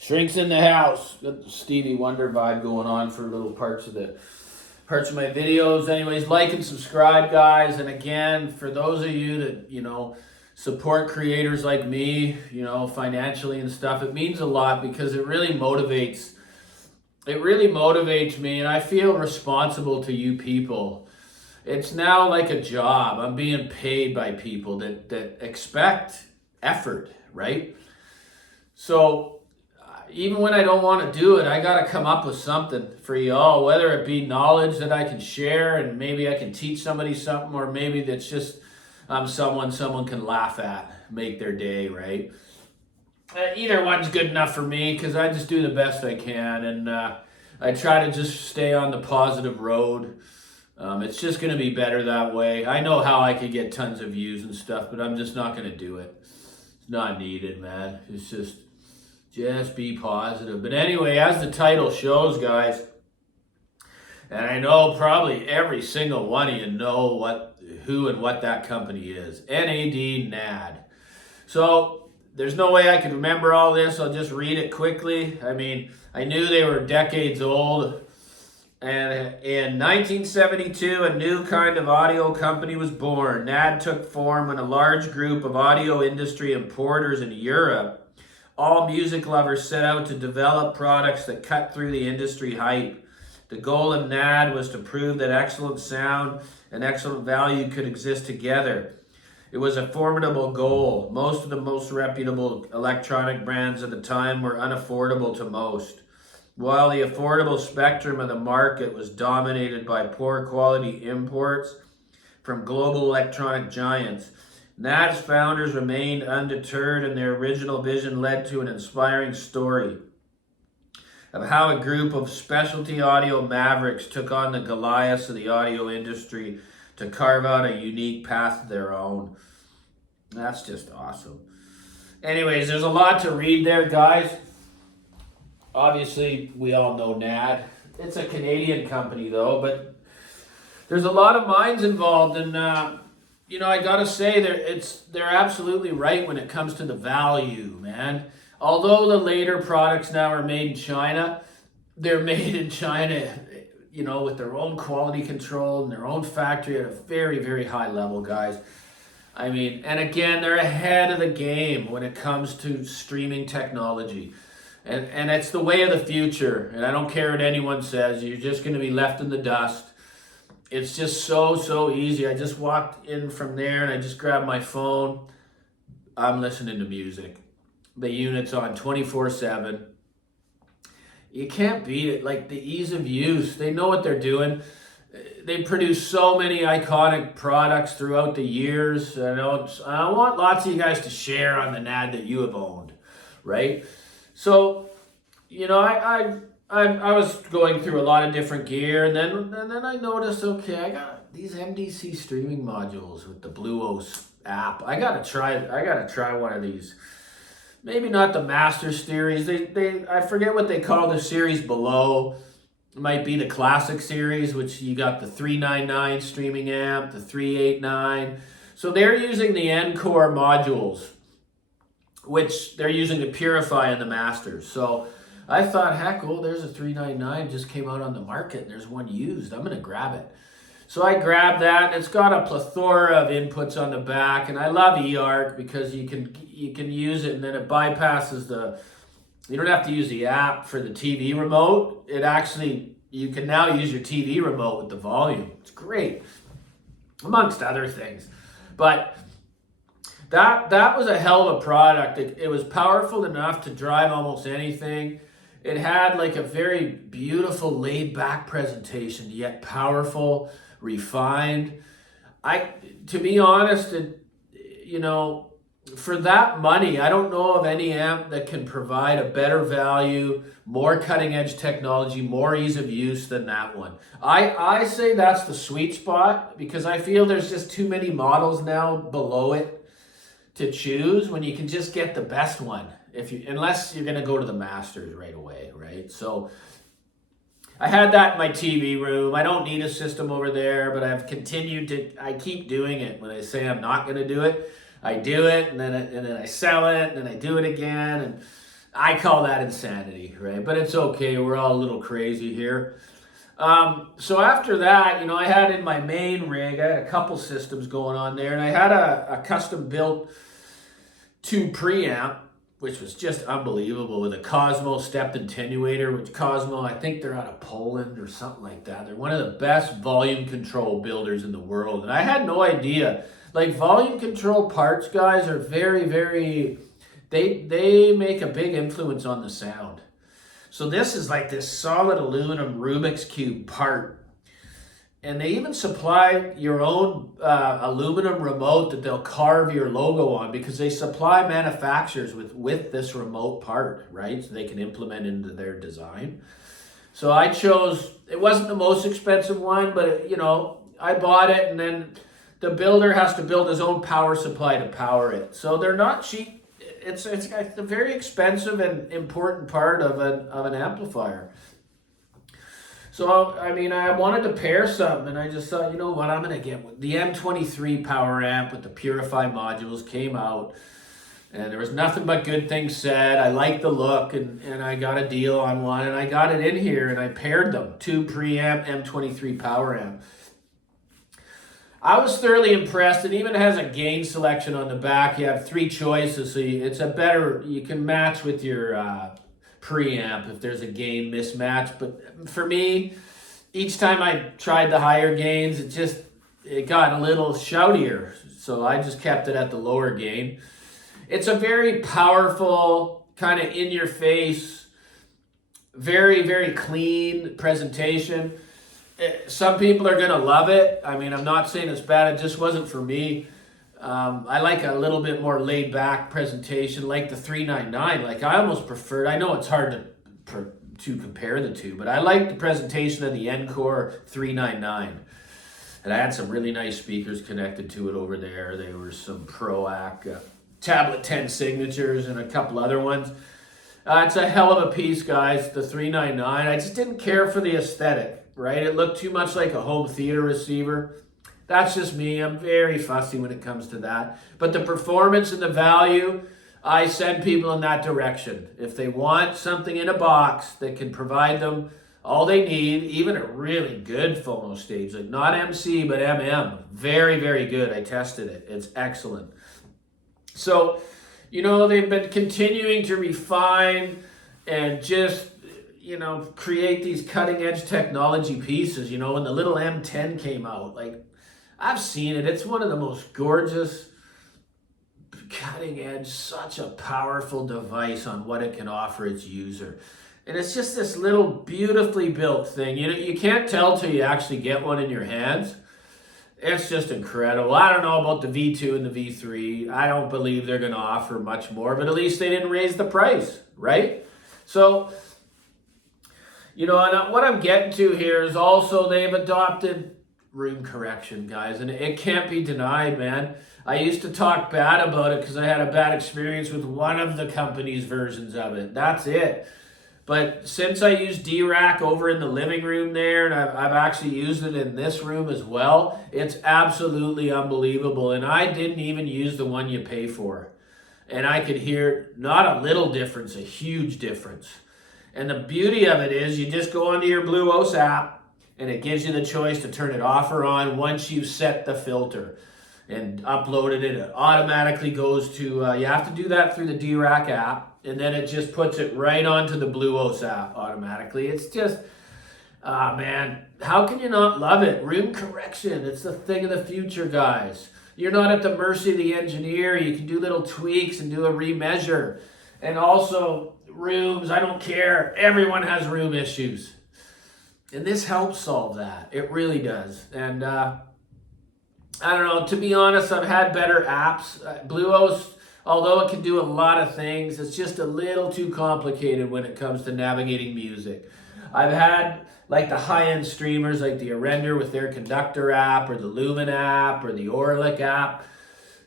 Shrinks in the house. Got the Stevie Wonder vibe going on for little parts of my videos. Anyways, like and subscribe, guys. And again, for those of you that support creators like me, financially and stuff, it means a lot because it really motivates. It really motivates me, and I feel responsible to you people. It's now like a job. I'm being paid by people that expect effort, right? So even when I don't want to do it, I got to come up with something for y'all, whether it be knowledge that I can share and maybe I can teach somebody something, or maybe that's just I'm someone can laugh at, make their day, right? Either one's good enough for me because I just do the best I can, and I try to just stay on the positive road. It's just going to be better that way. I know how I could get tons of views and stuff, but I'm just not going to do it. It's not needed, man. It's just be positive. But anyway, as the title shows, guys, and I know probably every single one of you know who and what that company is. NAD. So there's no way I could remember all this. I'll just read it quickly. I mean, I knew they were decades old. And in 1972, a new kind of audio company was born. NAD took form when a large group of audio industry importers in Europe, all music lovers, set out to develop products that cut through the industry hype. The goal of NAD was to prove that excellent sound and excellent value could exist together. It was a formidable goal. Most of the most reputable electronic brands at the time were unaffordable to most. While the affordable spectrum of the market was dominated by poor quality imports from global electronic giants, NAD's founders remained undeterred, and their original vision led to an inspiring story of how a group of specialty audio mavericks took on the Goliaths of the audio industry to carve out a unique path of their own. That's just awesome. Anyways, there's a lot to read there, guys. Obviously, we all know NAD. It's a Canadian company, though, but there's a lot of minds involved, and I gotta say they're absolutely right when it comes to the value, man. Although the later products now are made in China, they're made in China, with their own quality control and their own factory at a very, very high level, guys. I mean, and again, they're ahead of the game when it comes to streaming technology. And it's the way of the future. And I don't care what anyone says, you're just going to be left in the dust. It's just so easy. I just walked in from there and I just grabbed my phone. I'm listening to music. The unit's on 24/7. You can't beat it. Like the ease of use. They know what they're doing. They produce so many iconic products throughout the years. I want lots of you guys to share on the NAD that you have owned, right? So, I was going through a lot of different gear, and then I noticed, okay, I got these MDC streaming modules with the Bluos app. I gotta try one of these. Maybe not the Master series. I forget what they call the series below. It might be the Classic series, which you got the 399 streaming amp, the 389. So they're using the Encore modules, which they're using to purify in the Masters. So I thought, heck, well, there's a 399 just came out on the market and there's one used. I'm going to grab it. So I grabbed that, and it's got a plethora of inputs on the back, and I love eARC because you can use it, and then it bypasses you don't have to use the app for the TV remote. You can now use your TV remote with the volume. It's great, amongst other things. But that was a hell of a product. It was powerful enough to drive almost anything. It had like a very beautiful laid back presentation, yet powerful, refined. To be honest, for that money, I don't know of any amp that can provide a better value, more cutting edge technology, more ease of use than that one. I say that's the sweet spot because I feel there's just too many models now below it to choose when you can just get the best one unless you're going to go to the Masters right away, right? So I had that in my TV room. I don't need a system over there, but I keep doing it. When I say I'm not going to do it, I do it, and then I sell it, and then I do it again, and I call that insanity, right? But it's okay. We're all a little crazy here. So after that, I had in my main rig, I had a couple systems going on there, and I had a custom built 2 preamp, which was just unbelievable, with a Cosmo stepped attenuator, which Cosmo, I think they're out of Poland or something like that. They're one of the best volume control builders in the world. And I had no idea. Like, volume control parts, guys, are very, very, they make a big influence on the sound. So this is like this solid aluminum Rubik's Cube part. And they even supply your own aluminum remote that they'll carve your logo on, because they supply manufacturers with this remote part, right? So they can implement into their design. So I chose, it wasn't the most expensive one, but I bought it, and then the builder has to build his own power supply to power it. So they're not cheap. It's a very expensive and important part of an amplifier. So, I wanted to pair something, and I just thought, you know what, I'm going to get the M23 power amp with the Purify modules came out, and there was nothing but good things said. I liked the look, and I got a deal on one, and I got it in here, and I paired them, 2 preamp M23 power amp. I was thoroughly impressed. It even has a gain selection on the back. You have 3 choices, so you can match with your preamp if there's a gain mismatch. But for me, each time I tried the higher gains, it got a little shoutier, so I just kept it at the lower gain. It's a very powerful, kind of in your face, very, very clean presentation. Some people are going to love it. I'm not saying it's bad. It just wasn't for me. I like a little bit more laid back presentation, like the 399. Like, I almost preferred, I know it's hard to compare the two, but I like the presentation of the Encore 399. And I had some really nice speakers connected to it over there. There were some ProAC Tablet 10 signatures and a couple other ones. It's a hell of a piece, guys, the 399. I just didn't care for the aesthetic, right? It looked too much like a home theater receiver. That's just me. I'm very fussy when it comes to that. But the performance and the value, I send people in that direction. If they want something in a box that can provide them all they need, even a really good phono stage, like not MC, but MM. Very, very good. I tested it. It's excellent. So, they've been continuing to refine and just, create these cutting edge technology pieces. When the little M10 came out, like, I've seen it. It's one of the most gorgeous, cutting edge, such a powerful device on what it can offer its user. And it's just this little beautifully built thing. You can't tell till you actually get one in your hands. It's just incredible. I don't know about the V2 and the V3. I don't believe they're going to offer much more, but at least they didn't raise the price, right? So, and what I'm getting to here is also they've adopted room correction, guys, and it can't be denied, man. I used to talk bad about it because I had a bad experience with one of the company's versions of it. That's it. But since I use D-Rack over in the living room there, and I've actually used it in this room as well, it's absolutely unbelievable. And I didn't even use the one you pay for. And I could hear not a little difference, a huge difference. And the beauty of it is you just go onto your Bluos app, and it gives you the choice to turn it off or on once you've set the filter and uploaded it. It automatically goes to, you have to do that through the D-Rack app. And then it just puts it right onto the Bluos app automatically. It's just, man, how can you not love it? Room correction, it's the thing of the future, guys. You're not at the mercy of the engineer. You can do little tweaks and do a remeasure. And also, rooms, I don't care. Everyone has room issues. And this helps solve that. It really does. And I don't know, to be honest, I've had better apps. Bluos, although it can do a lot of things, it's just a little too complicated when it comes to navigating music. I've had like the high-end streamers like the Arender with their Conductor app or the Lumen app or the Orlick app.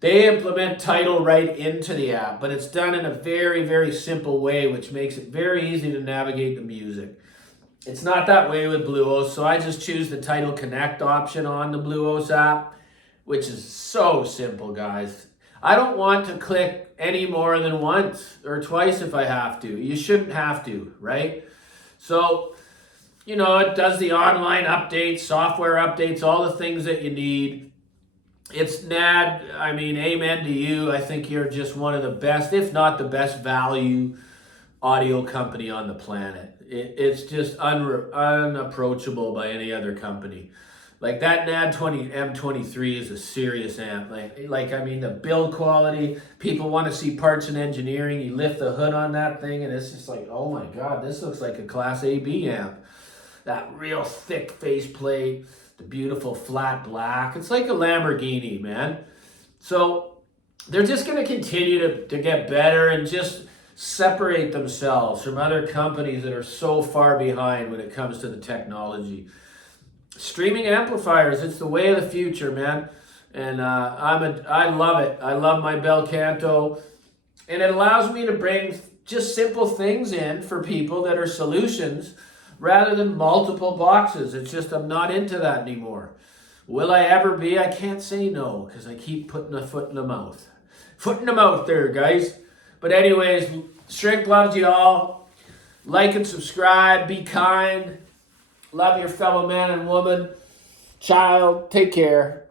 They implement Tidal right into the app, but it's done in a very, very simple way, which makes it very easy to navigate the music. It's not that way with Bluos, so I just choose the Tidal Connect option on the Bluos app, which is so simple, guys. I don't want to click any more than once or twice if I have to. You shouldn't have to, right? So, you know, it does the online updates, software updates, all the things that you need. It's NAD. I mean, amen to you. I think you're just one of the best, if not the best value audio company on the planet. It's just unapproachable by any other company. Like that NAD M23 is a serious amp. Like I mean, the build quality. People want to see parts and engineering. You lift the hood on that thing, and it's just like, oh my God, this looks like a Class AB amp. That real thick faceplate, the beautiful flat black. It's like a Lamborghini, man. So they're just going to continue to get better and just separate themselves from other companies that are so far behind when it comes to the technology. Streaming amplifiers, it's the way of the future, man. And I love it. I love my Bel Canto. And it allows me to bring just simple things in for people that are solutions rather than multiple boxes. It's just, I'm not into that anymore. Will I ever be? I can't say no, because I keep putting a foot in the mouth. Foot in the mouth there, guys. But anyways, Shrink loves you all. Like and subscribe. Be kind. Love your fellow man and woman. Child. Take care.